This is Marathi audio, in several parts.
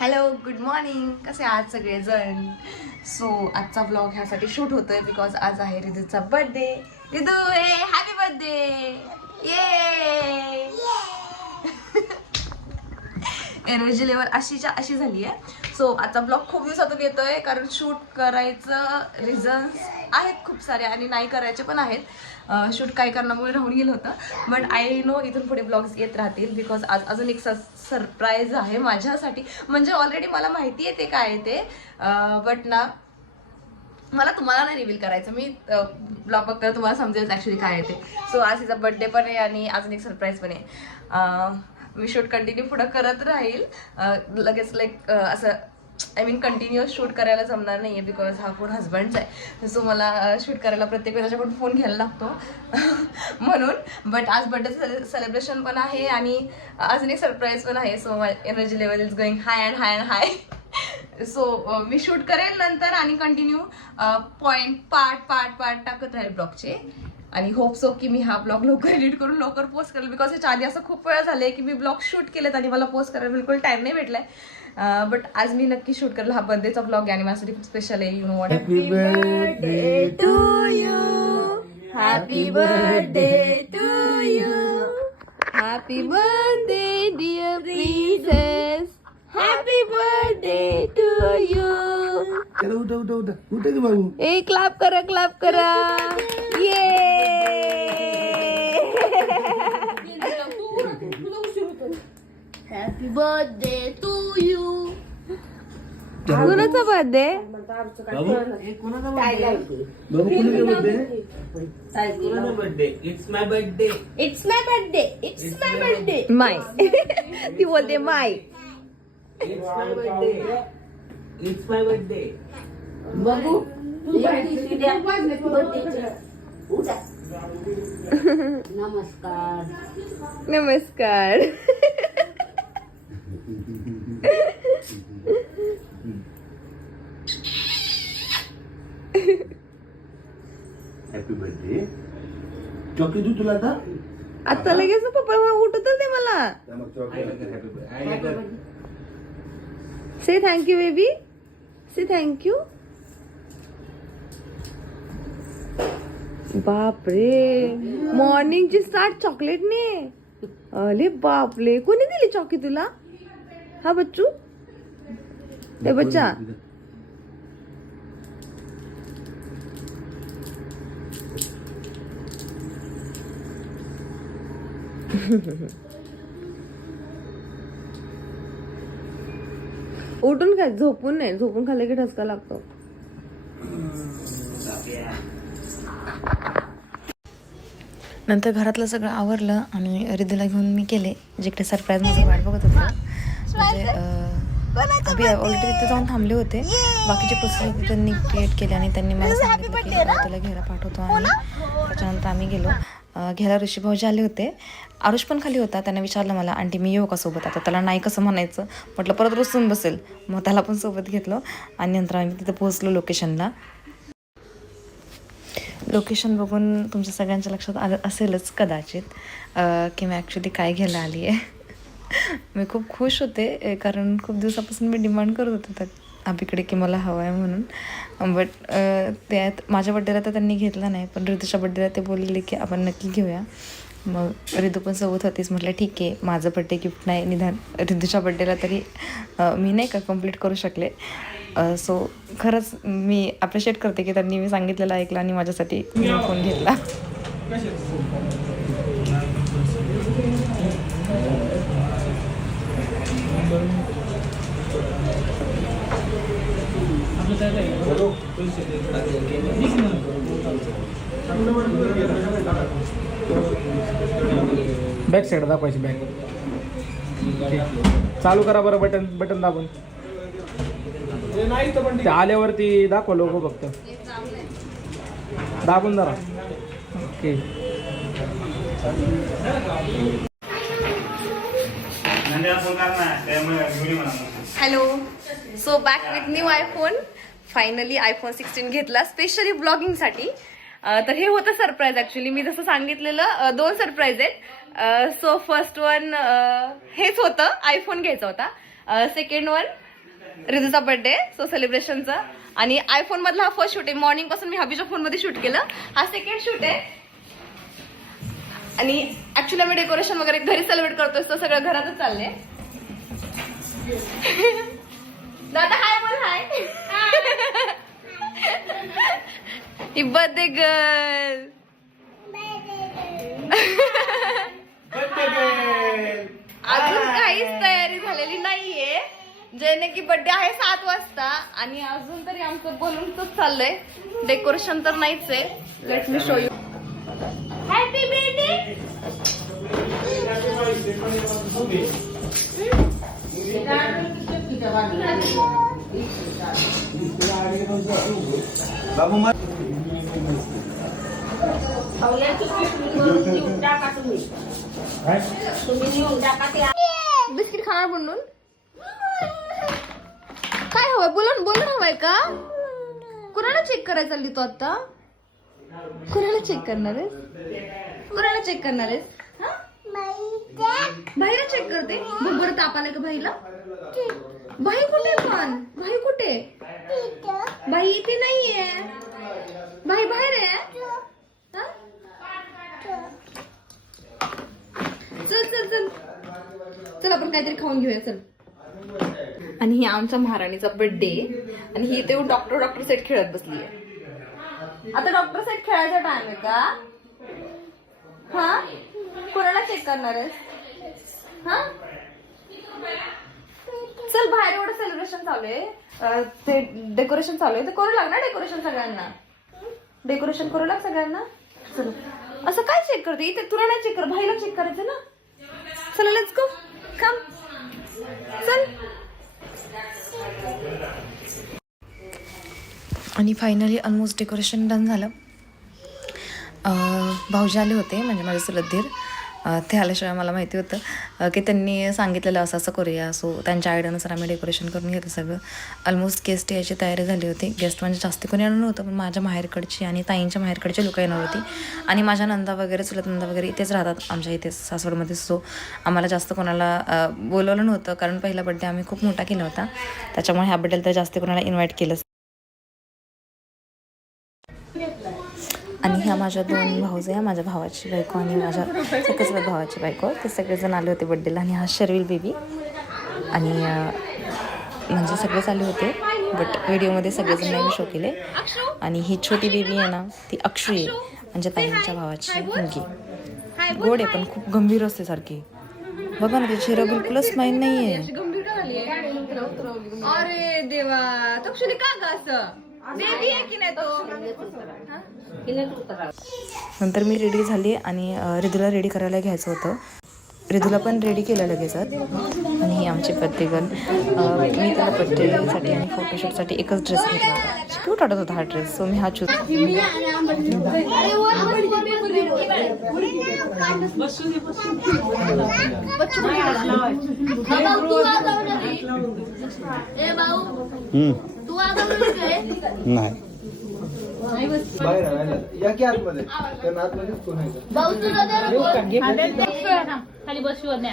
Hello good morning. कसे आहात सगळेजण? सो आजचा ब्लॉग ह्यासाठी शूट होतोय बिकॉज आज आहे रिदूचा बर्थडे. Ridu happy birthday. ये एनर्जी लेवल अशीच्या अशी झाली आहे. सो आजचा ब्लॉग खूप दिवसातून येतोय कारण शूट करायचं रिझन्स आहेत खूप सारे आणि नाही करायचे पण आहेत. शूट काही कारणामुळे राहून गेलं होतं बट आय नो इथून पुढे ब्लॉग्स येत राहतील बिकॉज आज अजून एक सरप्राईज आहे माझ्यासाठी. म्हणजे ऑलरेडी मला माहिती आहे ते काय आहे ते बट ना मला तुम्हाला नाही रिव्हील करायचं. मी ब्लॉग बघताना तुम्हाला समजेल ॲक्च्युली काय आहे ते. सो आज तिचा बर्थडे पण आहे आणि अजून एक सरप्राईज पण आहे. मी शूट कंटिन्यू पुढं करत राहील. लगेच लाईक असं आय मीन कंटिन्युअस शूट करायला जमणार नाही आहे बिकॉज हा फोन हजबंडचा आहे. सो मला शूट करायला प्रत्येक वेळेस त्याच्याकडून फोन घ्यायला लागतो म्हणून. बट आज बर्थडे सेलिब्रेशन पण आहे आणि अजून एक सरप्राईज पण आहे. So my energy level is going high and high and high. So me shoot करेल नंतर आणि कंटिन्यू पॉईंट पार्ट टाकत राहील ब्लॉगचे आणि होप सो की मी हा ब्लॉग लवकर एडिट करून लवकर पोस्ट करेल बिकॉज ह्याच्या आधी असं खूप वेळा झालंय की मी ब्लॉग शूट केलेत आणि मला पोस्ट करायला बिलकुल टाइम नाही भेटलाय. बट आज मी नक्की शूट करेल. हा बर्थडेचा ब्लॉग आहे आणि माझ्यासाठी खूप स्पेशल आहे. You know what. Happy birthday to you. Happy birthday to you. Happy birthday dear princess. Happy birthday to you. उठा की बाबू. ए क्लॅप करा ये. Happy birthday to you. कुणाचा बर्थडे? बाबू कोणाचा birthday? It's my birthday. It's my birthday. My ती बोलते माय. It's my birthday. बघू नमस्कार. नमस्कार. Happy birthday. चॉकलेट देऊ तुला आता? आता लगेच पप्पा उठतच नाही मला. Say thank you baby. Say thank you. बापरे मॉर्निंगची स्टार्ट चॉकलेटने. अरे बापरे कोणी दिली चॉकी तुला? हा बच्चू. ए बच्चा. उठून काय झोपून नाही. झोपून खाल्ले की ठसका लागतो. नंतर घरातलं सगळं आवरलं आणि रिदूला घेऊन मी गेले जिकडे सरप्राईज माझं वाट बघत होतं. म्हणजे आम्ही ऑलरेडी तिथे जाऊन थांबले होते. बाकीचे प्रोसेस त्यांनी क्रिएट केले आणि त्यांनी मला सांगितलं की तुला घ्यायला पाठवतो आणि त्याच्यानंतर आम्ही गेलो. घ्यायला ऋषी भाऊजी आले होते. आरुष पण खाली होता. त्याने विचारलं मला आंटी मी येऊ का सोबत? आता त्याला नाही कसं म्हणायचं म्हटलं परत रुसून बसेल. मग त्याला पण सोबत घेतलं आणि नंतर आम्ही तिथे पोहोचलो लोकेशनला. लोकेशन बघून तुमच्या सगळ्यांच्या लक्षात आलं असेलच कदाचित की मी ॲक्च्युली काय घ्यायला आली आहे. मी खूप खुश होते कारण खूप दिवसापासून मी डिमांड करत होते तर अभिकडे की मला हवं आहे म्हणून. बट त्यात माझ्या बड्डेला तर त्यांनी घेतलं नाही पण ऋतूच्या बड्डेला ते बोललेले की आपण नक्की घेऊया. मग रिदू पण सोबत होतीच. म्हटलं ठीक आहे माझं बड्डे गिफ्ट नाही निदान रिदूच्या बड्डेला तरी मी नाही का कम्प्लीट करू शकले. सो खरंच मी ॲप्रिशिएट करते की त्यांनी मी सांगितलेलं ऐकलं आणि माझ्यासाठी फोन घेतला. बॅक साईड दाखवायची. बॅक चालू करा बरं. बटन दाबून ते आल्यावरती दाखवा लोगो फक्त दाबून जरा. Okay. Hello. So back with new iPhone. Finally iPhone 16 घेतला स्पेशली ब्लॉगिंगसाठी. तर हे होतं सरप्राईज. ॲक्च्युली मी जसं सांगितलेलं 2 सरप्राईज आहेत. सो फर्स्ट वन हेच होतं आयफोन घ्यायचा होता. सेकंड वन रिजूचा बर्थडे सो सेलिब्रेशनचा. आणि आयफोन मधला हा फर्स्ट शूट आहे. मॉर्निंग पासून मी हबीच्या फोन मध्ये शूट केलं. हा सेकंड शूट आहे. आणि ऍक्च्युली आम्ही डेकोरेशन वगैरे घरी सेलिब्रेट करतोय, तर सगळं घरातच चाललंय. दादा हाय बोल. हाय. ही बर्थडे गर्ल. अजून काहीच तयारी झालेली नाहीये. जेणे की बर्थडे आहे 7 वाजता आणि अजून तरी आमचं बोलूनच चाललंय. डेकोरेशन तर नाहीच आहे. Let me show you. Happy birthday. Biscuit खाणार म्हणून काय हवंय बोलून बोलून हवंय का? कुणाला चेक करायला चालली तू आता? कुणाला चेक करणार आहेस? कुणाला चेक करणार आहेस? भाईला चेक करते. बरोबर ताप आलाय का भाईला? भाई कुठे पण? भाई कुठे? भाई इथे नाहीये. भाई बाहेर आहे. चल चल चल चल आपण काहीतरी खाऊन घेऊया. चल. आणि ही आमच्या महाराणीचा बर्थडे आणि ही ते डॉक्टर सेट खेळत बसली आहे. आता डॉक्टर सेट खेळायचा टाइम आहे का? हा कोणाला चेक करणार आहेस? हा चल बाहेर एवढं सेलिब्रेशन चालू आहे, ते डेकोरेशन चालू आहे, ते करू लाग ना डेकोरेशन सगळ्यांना. डेकोरेशन करू लाग सगळ्यांना. चल असं काय चेक करते इथे? तुला नाही चेक कर, भाईला चेक करायचं ना. चला लेट्स गो. कम चल. आणि फायनली ऑलमोस्ट डेकोरेशन डन झालं. भाऊजी आले होते म्हणजे माझे चुलत दीर. ते आल्याशिवाय मला माहिती होतं की त्यांनी सांगितलेलं असं असं करूया. सो त्यांच्या आयडियानुसार आम्ही डेकोरेशन करून घेतलं सगळं. ऑलमोस्ट गेस्ट यायची तयारी झाली होती. गेस्ट म्हणजे जास्त कोणी येणार नव्हतं, पण माझ्या माहेरकडची आणि ताईंच्या माहेरकडची लोकं येणार होती. आणि माझ्या नंदा वगैरे चुलत नंदा वगैरे इथेच राहतात आमच्या इथेच सासवडमध्ये. सो आम्हाला जास्त कोणाला बोलवलं नव्हतं, कारण पहिला बड्डे आम्ही खूप मोठा केला होता. त्याच्यामुळे ह्या बड्डेला तर जास्त कोणाला इन्व्हाइट केलं. आणि ह्या माझ्या 2 भाऊज आहे, माझ्या भावाची बायको आणि माझ्या एकच भावाची बायको. ते सगळेजण आले होते बड्डेला. आणि हा शर्विल बेबी आणि म्हणजे सगळेच आले होते, बट व्हिडिओमध्ये सगळेजण नाही शो केले. आणि ही छोटी बेबी आहे ना, ती अक्षू आहे, म्हणजे ताईंच्या भावाची मुलगी. गोड आहे पण खूप गंभीर असते सारखी. बघा ना, तिची चेहरा बिलकुलच स्माईल नाही आहे. अरे देवा, तक्षुली का ग असं? बेबी आहे की नाही तो? नंतर मी रेडी झाली आणि रिदूला रेडी करायला घ्यायचं होतं. रिदूला पण रेडी केलं लगेच. आणि ही आमची बर्थडे गर्ल. मी त्याला बर्थडेसाठी आणि फोटोशूटसाठी एकच ड्रेस घेतला होता. क्यूट वाटत होता हा ड्रेस, सो मी हा चूज. खाली बस शोधण्या.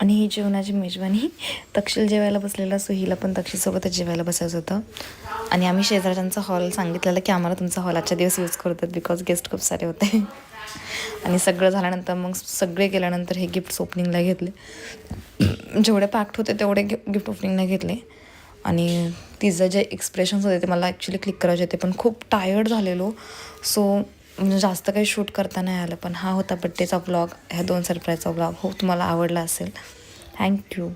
आणि ही जेवणाची मेजवानी. तक्षिल जेवायला बसलेला, सो हिला पण तक्षीलसोबतच जेवायला बसायचं होतं. आणि आम्ही शेजारच्यांचा हॉल सांगितलेलं की आम्हाला तुमचा हॉल आजच्या दिवस यूज करतात, बिकॉज गेस्ट खूप सारे होते. आणि सगळं झाल्यानंतर मग सगळे गेल्यानंतर हे गिफ्ट्स ओपनिंगला घेतले. जेवढे पॅक्ट होते तेवढे गिफ्ट ओपनिंगला घेतले. आणि तिचं जे एक्सप्रेशन्स होते ते मला ॲक्च्युली क्लिक करायचे होते, पण खूप टायर्ड झालेलो. सो म्हणजे जास्त काही शूट करता नाही आलं. पण हा होता बड्डेचा व्लॉग, ह्या 2 सरप्राईजचा व्लॉग. हो तुम्हाला आवडला असेल. थँक्यू.